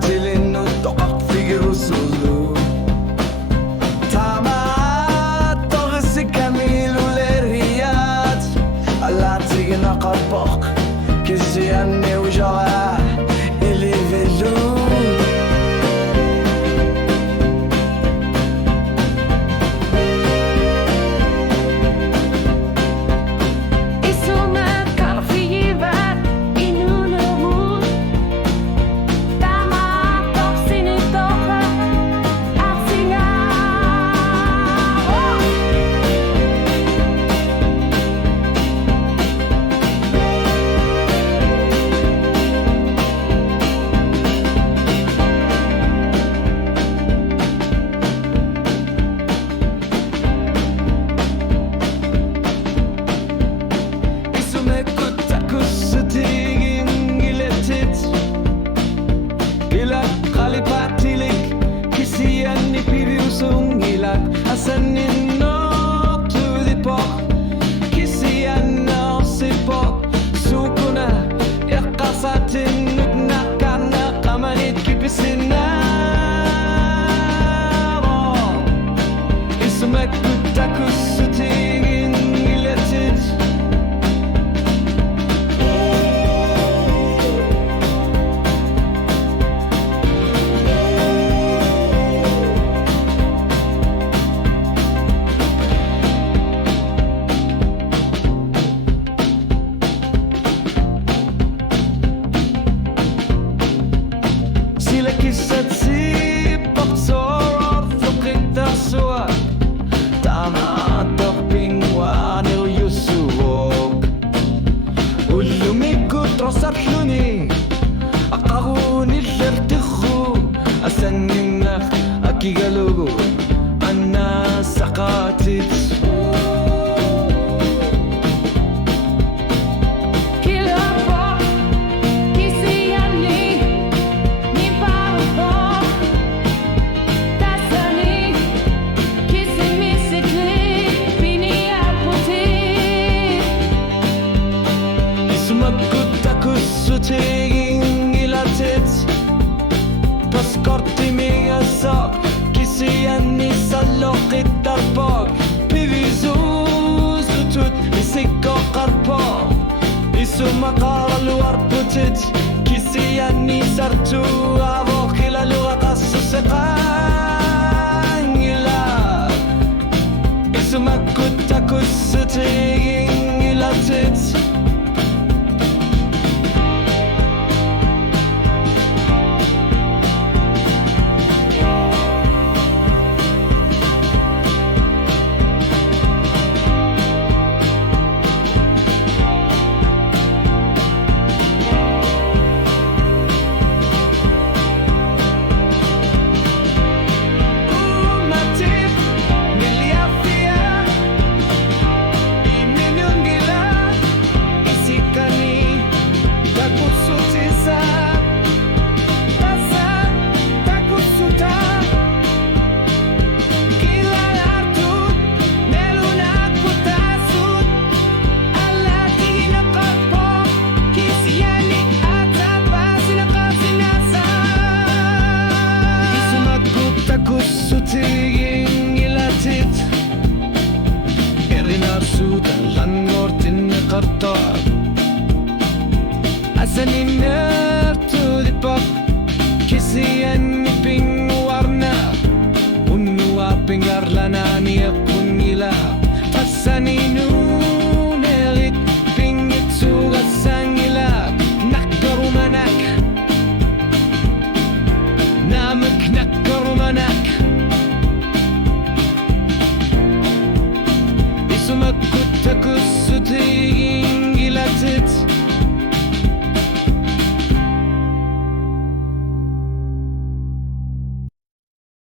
tilin utokak figuro sulu Tama torsi Camilo Leriyat Alati nakapok Kisi anne ujağa Ili velu Asan inno to the pop Kisi anno si pop Sukuna Iqasatin Nuknakana Qamanit kipisina Ismek kutakusutin Iletit Kisat si Boxor Fukita Sua Tama Topingwa Nil Yusuf Ulumikut Rosatluni Akahuni Lertikhu Asaninnak Akigalugu Anna Sakatit Taking ilatit Paskorti miga sak Kisi anni salokit darbog Pivizuz utut Isikko qarpog Isu maqara luar putit Kisi anni sartu Avok ila luga qassu seqan ila Isu makut takus taking ilatit Sutiging ilatit Erinar sudan langortin qartar Asanin to the pop Kisi anni ping warna Unnu apingar lanani